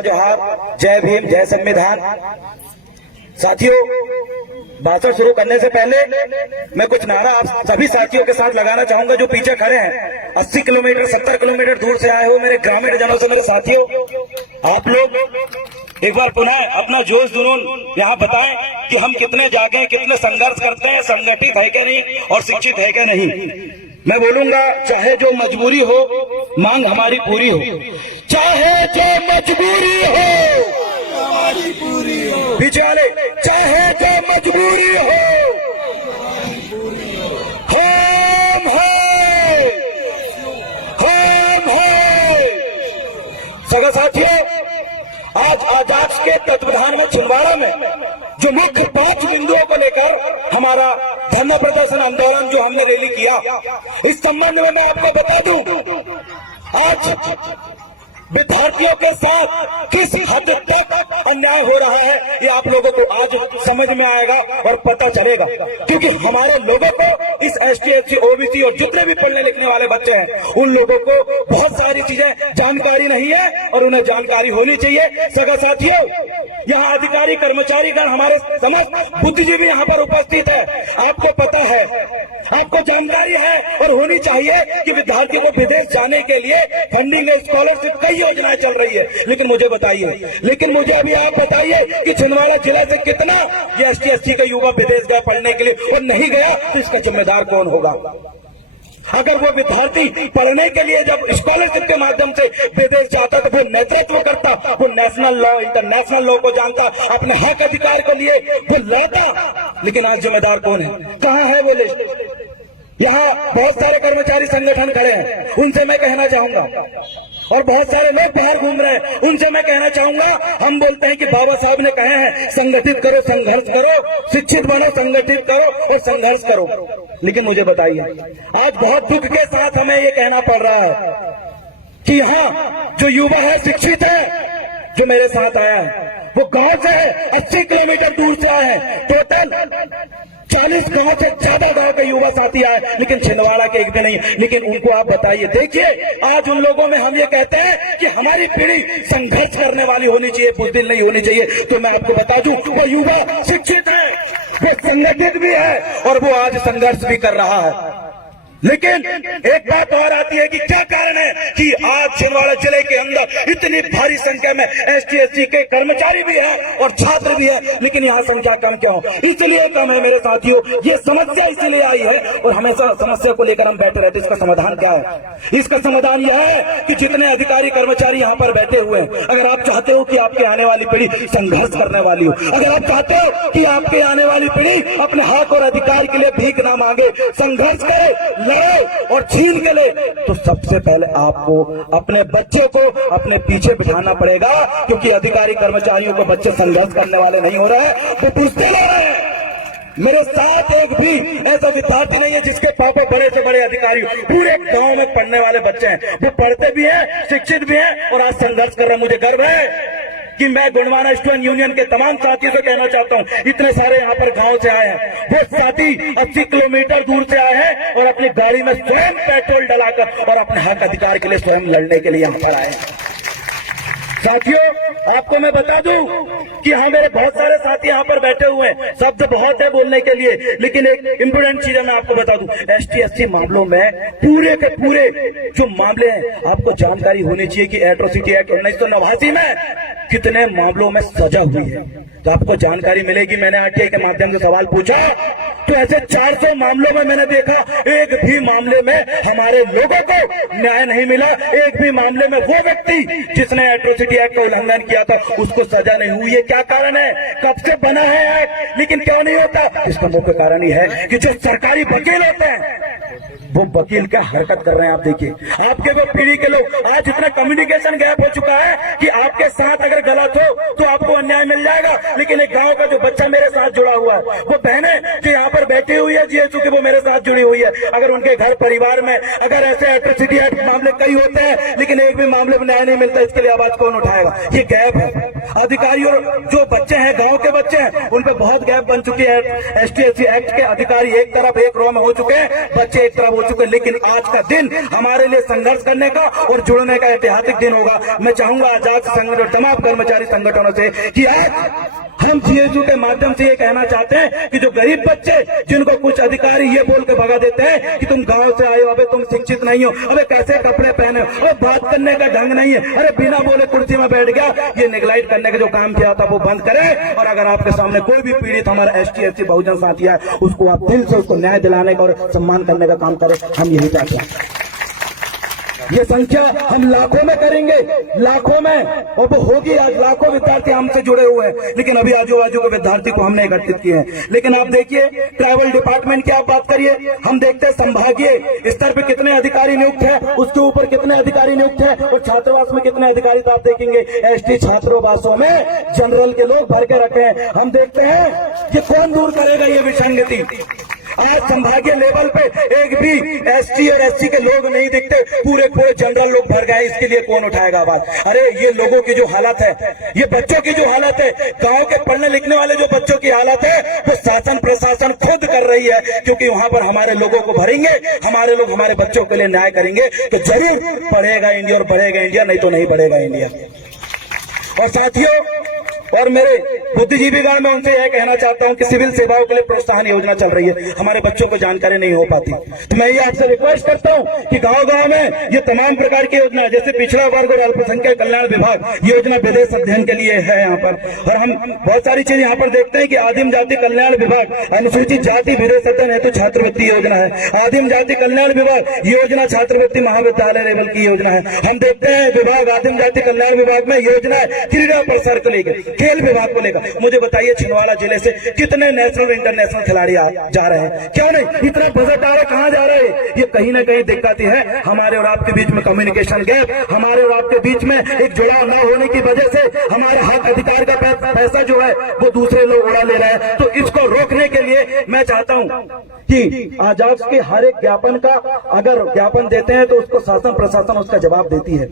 जय जोहार, जय भीम, जय संविधान। साथियों, भाषण शुरू करने से पहले मैं कुछ नारा आप सभी साथियों के साथ लगाना चाहूंगा जो पीछे खड़े हैं। 80 किलोमीटर 70 किलोमीटर दूर से आए हो मेरे ग्रामीण जनों से मेरे साथियों, आप लोग एक बार पुनः अपना जोश जुनून यहाँ बताएं कि हम कितने जागे, कितने संघर्ष करते हैं, संगठित है क्या नहीं और शिक्षित है क्या नहीं। मैं बोलूंगा, चाहे जो मजबूरी हो मांग हमारी पूरी हो, चाहे जो मजबूरी हो हमारी पूरी हो, पीछे वाले चाहे जो मजबूरी हो हम है। सगा साथियों, आज आजाद के तत्वाधान में छिंदवाड़ा में जो मुख्य 5 बिंदुओं को लेकर हमारा धरना प्रदर्शन आंदोलन जो हमने रैली किया, इस संबंध में मैं आपको बता दूं, आज विद्यार्थियों के साथ किस हद तक अन्याय हो रहा है ये आप लोगों को आज समझ में आएगा और पता चलेगा। क्योंकि हमारे लोगों को इस ST SC OBC और जितने भी पढ़ने लिखने वाले बच्चे हैं उन लोगों को बहुत सारी चीजें जानकारी नहीं है और उन्हें जानकारी होनी चाहिए। सगा साथियों, यहाँ अधिकारी कर्मचारी गण हमारे समस्त बुद्धिजीवी यहाँ पर उपस्थित है। आपको पता है, आपको जानकारी है और होनी चाहिए कि विद्यार्थियों को विदेश जाने के लिए फंडिंग, स्कॉलरशिप, कई योजनाएं चल रही है। लेकिन मुझे अभी आप बताइए कि छिंदवाड़ा जिले से कितना ये ST SC का युवा विदेश गया पढ़ने के लिए और नहीं गया, तो इसका जिम्मेदार कौन होगा? अगर वो विद्यार्थी पढ़ने के लिए जब स्कॉलरशिप के माध्यम से विदेश जाता तो वो नेतृत्व करता, वो नेशनल लॉ, इंटरनेशनल लॉ को जानता, अपने हक अधिकार के लिए वो लड़ता। लेकिन आज जिम्मेदार कौन है? कहाँ है वो लिस्ट? यहाँ बहुत सारे कर्मचारी संगठन खड़े हैं, उनसे मैं कहना चाहूंगा, और बहुत सारे लोग बाहर घूम रहे हैं, उनसे मैं कहना चाहूंगा, हम बोलते हैं कि बाबा साहब ने कहे हैं संगठित करो, संघर्ष करो, शिक्षित बनो, संगठित करो और संघर्ष करो। लेकिन मुझे बताइए, आज बहुत दुख के साथ हमें ये कहना पड़ रहा है कि यहाँ जो युवा है शिक्षित है, जो मेरे साथ आया है वो गांव से है, 80 किलोमीटर दूर से आए हैं। टोटल 40 गांव से ज्यादा गांव के युवा साथी आए, लेकिन छिंदवाड़ा के एक भी नहीं। लेकिन उनको आप बताइए, देखिए आज उन लोगों में हम ये कहते हैं कि हमारी पीढ़ी संघर्ष करने वाली होनी चाहिए, बुज़दिल नहीं होनी चाहिए। तो मैं आपको बता दूं, वो युवा शिक्षित है, वो संगठित भी है और वो आज संघर्ष भी कर रहा है। लेकिन एक बात और आती है कि क्या कारण है कि आज छिंदवाड़ा जिले के अंदर इतनी भारी संख्या में ST SC के कर्मचारी भी हैं और छात्र भी हैं, लेकिन यहाँ संख्या कम क्यों? इसलिए कम है मेरे साथियों, ये समस्या इसलिए आई है और हमेशा समस्या को लेकर हम बैठे रहते। इसका समाधान क्या है? इसका समाधान यह है कि जितने अधिकारी कर्मचारी यहाँ पर बैठे हुए हैं, अगर आप चाहते हो कि आपके आने वाली पीढ़ी संघर्ष करने वाली हो, अगर आप चाहते हो कि आपके आने वाली पीढ़ी अपने हक और अधिकार के लिए भीख ना मांगे, संघर्ष करे, लड़े और छीन के ले, तो सबसे पहले आपको अपने बच्चे को अपने पीछे बिठाना पड़ेगा। क्योंकि अधिकारी कर्मचारियों को बच्चे संघर्ष करने वाले नहीं हो रहे हैं, वो पूछते हो रहे हैं। मेरे साथ एक भी ऐसा विद्यार्थी नहीं है जिसके पापा बड़े से बड़े अधिकारी, पूरे गांव में पढ़ने वाले बच्चे हैं, वो पढ़ते भी हैं, शिक्षित भी हैं और आज संघर्ष कर रहे हैं। मुझे गर्व है कि मैं गोंडवाना स्टूडेंट यूनियन के तमाम साथियों से कहना चाहता हूं, इतने सारे यहाँ पर गांव से आए हैं, वो साथी 80 किलोमीटर दूर से आए हैं और अपनी गाड़ी में स्वयं पेट्रोल डलाकर और अपने हक अधिकार के लिए स्वयं लड़ने के लिए यहाँ पर आए हैं। साथियों, आपको मैं बता दूं कि हाँ, मेरे बहुत सारे साथी यहाँ पर बैठे हुए हैं, शब्द बहुत है बोलने के लिए, लेकिन एक इम्पोर्टेंट चीज मैं आपको बता दूं, ST SC मामलों में पूरे के पूरे जो मामले हैं आपको जानकारी होनी चाहिए कि एट्रोसिटी एक्ट 1989 में कितने मामलों में सजा हुई है, तो आपको जानकारी मिलेगी। मैंने RTI के माध्यम से सवाल पूछा तो ऐसे 400 मामलों में मैंने देखा एक भी मामले में हमारे लोगों को न्याय नहीं मिला, एक भी मामले में वो व्यक्ति जिसने एट्रोसिटी एक्ट का उल्लंघन किया था उसको सजा नहीं हुई है। क्या कारण है? कब से बना है एक्ट, लेकिन क्यों नहीं होता? इसका मुख्य कारण ही है कि जो सरकारी वकील होते हैं वो वकील का हरकत कर रहे हैं। आप देखिए, आपके वो पीढ़ी के लोग, आज इतना कम्युनिकेशन गैप हो चुका है कि आपके साथ अगर गलत हो तो आपको अन्याय मिल जाएगा, लेकिन एक गांव का जो बच्चा मेरे साथ जुड़ा हुआ है, वो बहनें जो यहाँ पर बैठी हुई है GSU की, वो मेरे साथ जुड़ी हुई है, अगर उनके घर परिवार में अगर ऐसे एट्रोसिटी एक्ट मामले कई होते हैं लेकिन एक भी मामले में न्याय नहीं मिलता, इसके लिए आवाज कौन उठाएगा? ये गैप है। अधिकारियों जो बच्चे हैं, गांव के बच्चे हैं, उन पे बहुत गैप बन चुकी है। ST SC एक्ट के अधिकारी एक तरफ एक रो में हो चुके हैं, बच्चे एक तरफ हो चुके, लेकिन आज का दिन हमारे लिए संघर्ष करने का और जुड़ने का ऐतिहासिक दिन होगा। मैं चाहूंगा आजाद संगठन तमाम कर्मचारी संगठनों से कि आज हम जीएसयू के माध्यम से ये कहना चाहते हैं कि जो गरीब बच्चे जिनको कुछ अधिकारी ये बोल के भगा देते हैं कि तुम गांव से आए हो, अबे तुम शिक्षित नहीं हो, अबे कैसे कपड़े पहने हो, और बात करने का ढंग नहीं है, अरे बिना बोले कुर्सी में बैठ गया, ये नेगलाइट करने का जो काम किया था वो बंद करें। और अगर आपके सामने कोई भी पीड़ित हमारा एसटी एससी बहुजन साथी है, उसको आप दिल से उसको न्याय दिलाने का और सम्मान करने का काम करें। हम यही चाहते हैं। ये संख्या हम लाखों में करेंगे, लाखों में, और वो होगी। आज लाखों विद्यार्थी हमसे जुड़े हुए हैं, लेकिन अभी आजू बाजू के विद्यार्थी को हमने एकत्रित किए हैं। लेकिन आप देखिए ट्रैवल डिपार्टमेंट की आप बात करिए, हम देखते हैं संभागीय स्तर पे कितने अधिकारी नियुक्त है, उसके ऊपर कितने अधिकारी नियुक्त है, और छात्रावास में कितने अधिकारी तो आप देखेंगे एसटी छात्रावासों में जनरल के लोग भर के रखे हैं। हम देखते हैं कि कौन दूर करेगा ये विसंगति। आज संभागीय लेवल पे एक भी एसटी और एससी के लोग नहीं दिखते, पूरे पूरे जनरल लोग भर गए। इसके लिए कौन उठाएगा आवाज? अरे ये लोगों की जो हालत है, ये बच्चों की जो हालत है, गांव के पढ़ने लिखने वाले जो बच्चों की हालत है, वो शासन प्रशासन खुद कर रही है। क्योंकि वहां पर हमारे लोगों को भरेंगे, हमारे लोग हमारे बच्चों के लिए न्याय करेंगे तो जरूर बढ़ेगा इंडिया, और बढ़ेगा इंडिया, नहीं तो नहीं बढ़ेगा इंडिया। और साथियों, और मेरे बुद्धिजीवी गांव में उनसे यह कहना चाहता हूं कि सिविल सेवाओं के लिए प्रोत्साहन योजना चल रही है, हमारे बच्चों को जानकारी नहीं हो पाती। तो मैं ये आपसे रिक्वेस्ट करता हूं कि गांव गांव में ये तमाम प्रकार की योजना, जैसे पिछड़ा वर्ग और अल्पसंख्यक कल्याण विभाग योजना विदेश अध्ययन के लिए है यहाँ पर, और हम बहुत सारी चीज यहाँ पर देखते हैं कि आदिम जाति कल्याण विभाग अनुसूचित जाति विदेश अध्ययन हेतु छात्रवृत्ति योजना है, आदिम जाति कल्याण विभाग योजना छात्रवृत्ति महाविद्यालय लेवल की योजना है। हम देखते हैं विभाग आदिम जाति कल्याण विभाग में योजना है क्रीड़ा प्रसार को लेकर, खेल विभाग को लेकर। मुझे बताइए छिंदवाड़ा जिले से कितने नेशनल इंटरनेशनल खिलाड़ी जा रहे हैं? क्या नहीं, इतना बजट आ रहा है, कहाँ जा रहे हैं? ये कहीं ना कहीं दिक्कत है हमारे और आपके बीच में कम्युनिकेशन गैप, हमारे और आपके बीच में एक जुड़ाव न होने की वजह से हमारा हक अधिकार का पैसा जो है वो दूसरे लोग उड़ा ले रहे हैं। तो इसको रोकने के लिए मैं चाहता हूं कि आजाद के हर एक ज्ञापन का अगर ज्ञापन देते हैं तो उसको शासन प्रशासन उसका जवाब देती है।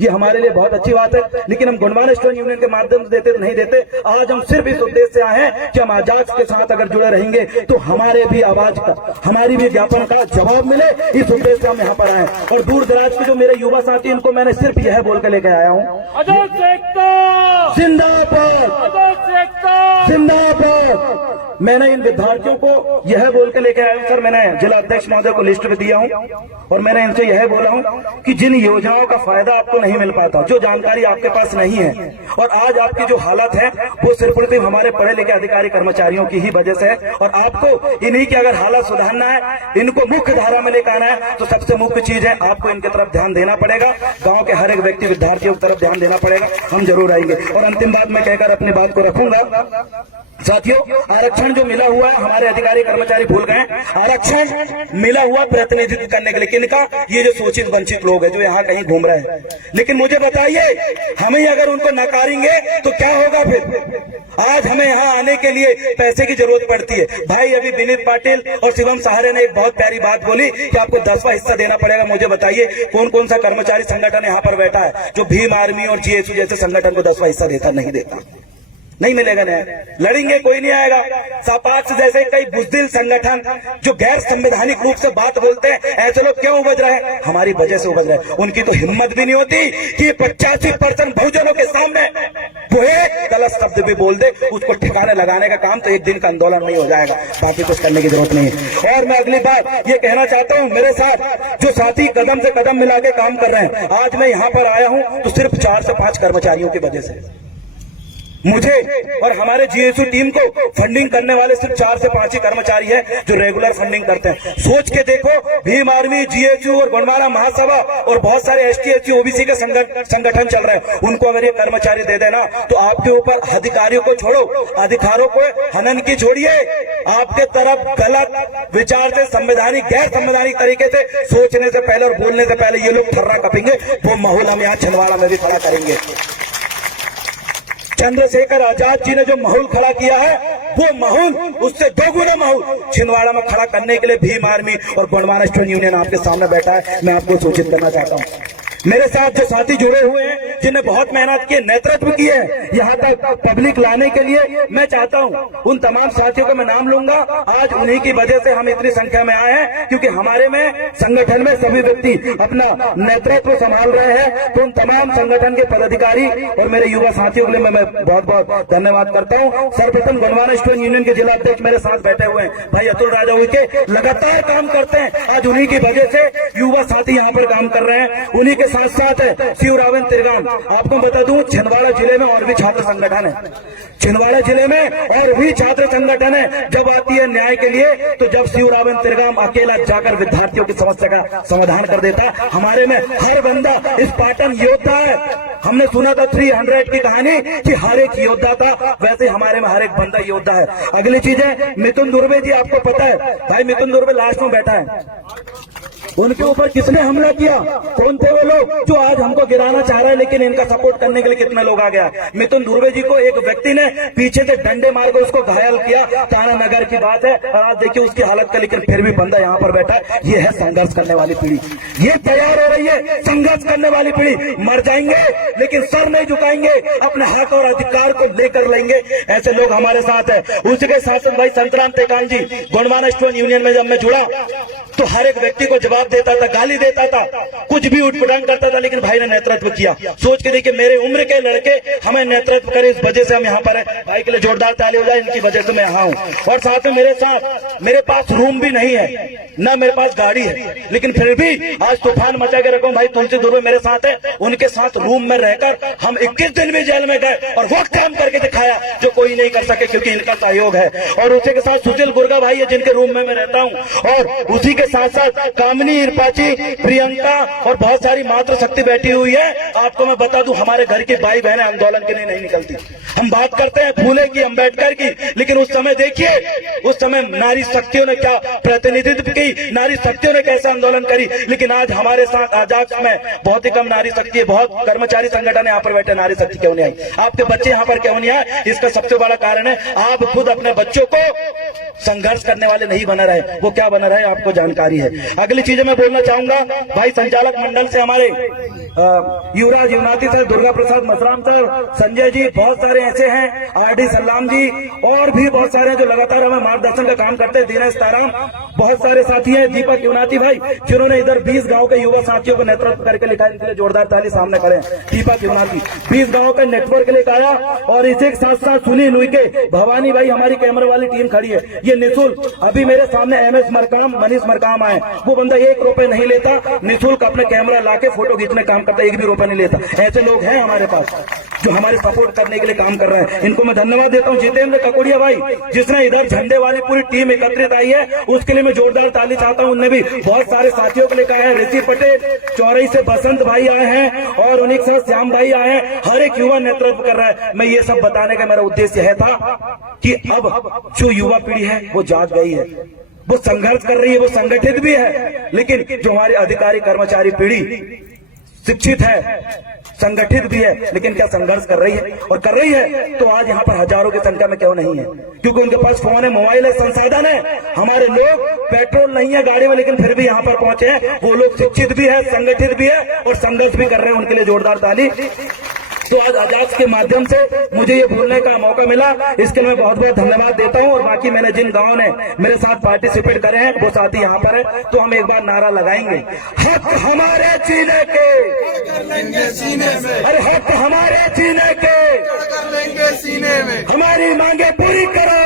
ये हमारे लिए बहुत अच्छी बात है, लेकिन हम गोंडवाना स्टूडेंट यूनियन के माध्यम से देते तो नहीं देते। आज हम सिर्फ इस उद्देश्य से आए हैं कि हम आजाद के साथ अगर जुड़े रहेंगे तो हमारे भी आवाज का, हमारी भी ज्ञापन का जवाब मिले, इस उद्देश्य से हम यहाँ पर आए। और दूर दराज के जो मेरे युवा साथी, इनको मैंने सिर्फ यह बोल के लेके आया हूँ, जिंदाबाद जिंदाबाद। मैंने इन विद्यार्थियों को यह बोल के लेके आया हूँ सर, मैंने जिला अध्यक्ष महोदय को लिस्ट भी दिया हूँ, और मैंने इनसे यह बोला हूँ कि जिन योजनाओं का फायदा आपको नहीं मिल पाता, जो जानकारी आपके पास नहीं है, और आज आपकी जो हालत है वो सिर्फ और सिर्फ हमारे पढ़े लिखे अधिकारी कर्मचारियों की ही वजह से है। और आपको इन्हीं की अगर हालत सुधारना है, इनको मुख्य धारा में लेकर आना है, तो सबसे मुख्य चीज है आपको इनकी तरफ ध्यान देना पड़ेगा। गाँव के हर एक व्यक्ति विद्यार्थियों की तरफ ध्यान देना पड़ेगा। हम जरूर आएंगे। और अंतिम बात मैं कहकर अपनी बात को रखूंगा। साथियों, आरक्षण जो मिला हुआ है, हमारे अधिकारी कर्मचारी भूल गए, आरक्षण मिला हुआ प्रतिनिधित्व करने के लिए किनका? ये जो शोषित वंचित लोग हैं जो यहाँ कहीं घूम रहे हैं। लेकिन मुझे बताइए, हमें अगर उनको नकारेंगे तो क्या होगा फिर? आज हमें यहाँ आने के लिए पैसे की जरूरत पड़ती है। भाई अभी विनीत पाटिल और शिवम सहारे ने एक बहुत प्यारी बात बोली कि आपको 10वां हिस्सा देना पड़ेगा। मुझे बताइए कौन कौन सा कर्मचारी संगठन यहाँ पर बैठा है जो भीम आर्मी और जीएसयू जैसे संगठन को 10वां हिस्सा देता? नहीं देता, नहीं मिलेगा। न्याय लड़ेंगे, कोई नहीं आएगा। सापाक्ष जैसे कई बुजदिल संगठन जो गैर संवैधानिक रूप से बात बोलते हैं, ऐसे लोग क्यों उबज रहे हैं? हमारी वजह से उबज रहे हैं। उनकी तो हिम्मत भी नहीं होती कि 85% बहुजनों के सामने वो एक गलत शब्द भी बोल दे, उसको ठिकाने लगाने का काम तो एक दिन का आंदोलन नहीं हो जाएगा, बाकी कुछ करने की जरूरत नहीं है। और मैं अगली बात ये कहना चाहता हूँ, मेरे साथ जो साथी कदम से कदम मिला के काम कर रहे हैं, आज मैं यहाँ पर आया हूँ तो सिर्फ 4 से 5 कर्मचारियों की वजह से। मुझे और हमारे जीएसयू टीम को फंडिंग करने वाले सिर्फ 4 से 5 ही कर्मचारी हैं जो रेगुलर फंडिंग करते हैं। सोच के देखो, भीम आर्मी, जीएसयू और गोंडवाना महासभा और बहुत सारे एसटी एससी ओबीसी के संगठन चल रहे हैं, उनको अगर ये कर्मचारी दे देना तो आपके ऊपर अधिकारियों को छोड़ो, अधिकारों को हनन की छोड़िए, आपके तरफ गलत विचार से संवैधानिक गैर संवैधानिक तरीके से सोचने से पहले और बोलने से पहले ये लोग थर्रा कपेंगे। वो माहौल हम यहाँ छिंदवाड़ा में भी खड़ा करेंगे। चंद्रशेखर आजाद जी ने जो माहौल खड़ा किया है, वो माहौल उससे दोगुना माहौल छिंदवाड़ा में खड़ा करने के लिए भीम आर्मी और गोंडवाना स्टूडेंट यूनियन आपके सामने बैठा है। मैं आपको सूचित करना चाहता हूँ। मेरे साथ जो साथी जुड़े हुए हैं जिन्हें बहुत मेहनत की, नेतृत्व की है यहाँ तक पब्लिक लाने के लिए, मैं चाहता हूँ उन तमाम साथियों का मैं नाम लूंगा। आज उन्हीं की वजह से हम इतनी संख्या में आए हैं, क्योंकि हमारे में संगठन में सभी व्यक्ति अपना नेतृत्व संभाल रहे हैं। तो उन तमाम संगठन के पदाधिकारी और मेरे युवा साथियों के लिए मैं बहुत बहुत धन्यवाद करता हूँ। सर्वप्रथम गोंडवाना स्टूडेंट यूनियन के जिला अध्यक्ष मेरे साथ बैठे हुए हैं भाई अतुल राजा के, लगातार काम करते हैं। आज उन्हीं की वजह से युवा साथी यहाँ पर काम कर रहे हैं। उन्हीं के साथ साथ है शिवरावन तिरगाम। आपको बता दूं छिंदवाड़ा जिले में और भी छात्र संगठन है, छिंदवाड़ा जिले में और भी छात्र संगठन है। जब आती है न्याय के लिए तो जब शिवरावन तिरगाम अकेला जाकर विद्यार्थियों की समस्या का समाधान कर देता। हमारे में हर बंदा स्पार्टन योद्धा है। हमने सुना था 300 की कहानी कि हर एक योद्धा था, वैसे हमारे में हर एक बंदा योद्धा है। अगली चीज है मिथुन दुर्वे जी, आपको पता है भाई मिथुन दुर्वे लास्ट में बैठा है। उनके ऊपर किसने हमला किया? कौन थे वो लोग जो आज हमको गिराना चाह रहा है, लेकिन इनका सपोर्ट करने के लिए कितने लोग आ गया। मिथुन दुर्वे जी को एक व्यक्ति ने पीछे से डंडे मारकर उसको घायल किया, ताना नगर की बात है। और आज देखिए उसकी हालत का, लेकिन फिर भी बंदा यहाँ पर बैठा है। ये है संघर्ष करने वाली पीढ़ी, ये तैयार हो रही है संघर्ष करने वाली पीढ़ी। मर जाएंगे लेकिन सर नहीं झुकाएंगे, अपने हक और अधिकार को लेकर लेंगे। ऐसे लोग हमारे साथ है। उसी के साथ भाई संतराम टेकाम जी, गोंडवाना स्टूडेंट यूनियन में जब मैं जुड़ा तो हर एक व्यक्ति को जवाब देता था, गाली देता था, कुछ भी उठपटांग करता था, लेकिन भाई ने नेतृत्व किया। सोच के देखिए मेरे उम्र के लड़के हमें नेतृत्व करे, इस वजह से हम यहाँ पर है। भाई के लिए जोरदार ताली हो जाए, इनकी वजह से मैं यहाँ हूँ। और साथ में मेरे पास रूम भी नहीं है, ना मेरे पास गाड़ी है, लेकिन फिर भी आज तूफान मचा के रखूं। भाई तुलसी दुर्वे मेरे साथ है, उनके साथ रूम में रहकर हम 21 दिन भी जेल में गए और वो काम करके दिखाया जो कोई नहीं कर सके, क्योंकि इनका सहयोग है। और उसी के साथ सुशील गुर्गा भाई है, जिनके रूम में मैं रहता हूँ। और उसी के साथ साथ कामिनी इरपाची, प्रियंका और बहुत सारी मातृ शक्ति बैठी हुई है। आपको मैं बता दूं हमारे घर की भाई बहनें आंदोलन के लिए नहीं निकलती। हम बात करते हैं फूले की, अम्बेडकर की, लेकिन उस समय देखिए उस समय नारी शक्तियों ने क्या प्रतिनिधित्व की, नारी शक्तियों ने कैसे आंदोलन करी। लेकिन आज हमारे साथ आजाद में बहुत ही कम नारी शक्ति है। बहुत कर्मचारी संगठन यहाँ पर बैठे, नारी शक्ति क्यों नहीं आई? आपके बच्चे यहाँ पर क्यों नहीं आए? इसका सबसे बड़ा कारण है आप खुद अपने बच्चों को संघर्ष करने वाले नहीं बना रहे। वो क्या बना रहे आपको जानकारी है। अगली चीजें मैं बोलना चाहूंगा, भाई संचालक मंडल से हमारे युवराज युवनाथी सर, दुर्गा प्रसाद मसराम सर, संजय जी, बहुत सारे ऐसे हैं, आरडी सलाम जी, और भी बहुत सारे जो लगातार हमें मार्गदर्शन का काम करते हैं, दिनेश ताराम, बहुत सारे साथी हैं, दीपक युवनाथी भाई, जिन्होंने इधर 20 गांव के युवा साथियों को नेतृत्व करके लिखा। इनके लिए जोरदार ताली सामने खड़े हैं। दीपक युवनाथी 20 गांवों का नेटवर्क लेकर आया। और इसी के साथ साथ सुनील लुइके, भवानी भाई, हमारी कैमरे वाली टीम खड़ी है। ये निःशुल्क, अभी मेरे सामने MS मरकाम, मनीष मरकाम आए, वो बंदा 1 रुपए नहीं लेता, निःशुल्क अपने कैमरा लाके फोटो खींचने काम करता है, 1 भी रुपए नहीं लेता। ऐसे लोग हैं हमारे पास जो हमारे सपोर्ट करने के लिए काम कर रहे हैं। इनको मैं धन्यवाद देता हूँ। जितेंद्र ककोड़िया भाई, जिसने इधर झंडे वाली पूरी टीम एकत्रित आई है, उसके लिए मैं जोरदार ताली चाहता हूँ। उनने भी बहुत सारे साथियों को लेकर आए। ऋषि पटेल चौरई से बसंत भाई आए हैं और उन्हीं के साथ श्याम भाई आए हैं। हर एक युवा नेतृत्व कर रहा है। मैं ये सब बताने का मेरा उद्देश्य है था कि अब जो युवा पीढ़ी है वो जाग गई है, वो संघर्ष कर रही है, वो संगठित भी है। लेकिन जो हमारी अधिकारी कर्मचारी पीढ़ी शिक्षित है, संगठित भी है, लेकिन क्या संघर्ष कर रही है? और कर रही है तो आज यहाँ पर हजारों की संख्या में क्यों नहीं है? क्योंकि उनके पास फोन है, मोबाइल है, संसाधन है। हमारे लोग पेट्रोल नहीं है गाड़ी में, लेकिन फिर भी यहाँ पर पहुंचे हैं। वो लोग शिक्षित भी है, संगठित भी है और संघर्ष भी कर रहे हैं। उनके लिए जोरदार ताली। तो आज आजाद के माध्यम से मुझे ये बोलने का मौका मिला, इसके लिए मैं बहुत बहुत धन्यवाद देता हूँ। और बाकी मैंने जिन गांवों ने मेरे साथ पार्टिसिपेट करे हैं वो साथी यहाँ पर है, तो हम एक बार नारा लगाएंगे, हक हमारे जीने के, अरे हक हमारे जीने के, सीने में हमारी मांगे पूरी करो,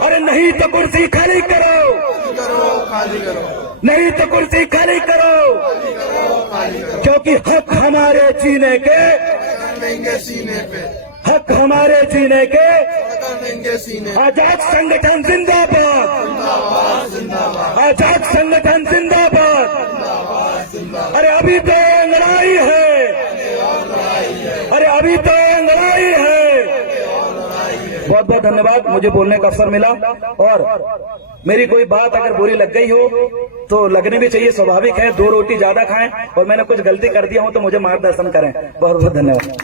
अरे नहीं तो कुर्सी खाली करो, नहीं तो कुर्सी खाली करो, क्योंकि हक हमारे जीने के, सीने पे हक हमारे जीने के, आजाद संगठन जिंदाबाद, आजाद संगठन जिंदाबाद। अरे अभी तो लड़ाई है, अरे अभी तो लड़ाई है। बहुत बहुत धन्यवाद, मुझे बोलने का अवसर मिला। और मेरी कोई बात अगर बुरी लग गई हो तो लगने भी चाहिए, स्वाभाविक है। 2 रोटी ज्यादा खाएं और मैंने कुछ गलती कर दिया हो तो मुझे मार्गदर्शन करें। बहुत बहुत धन्यवाद।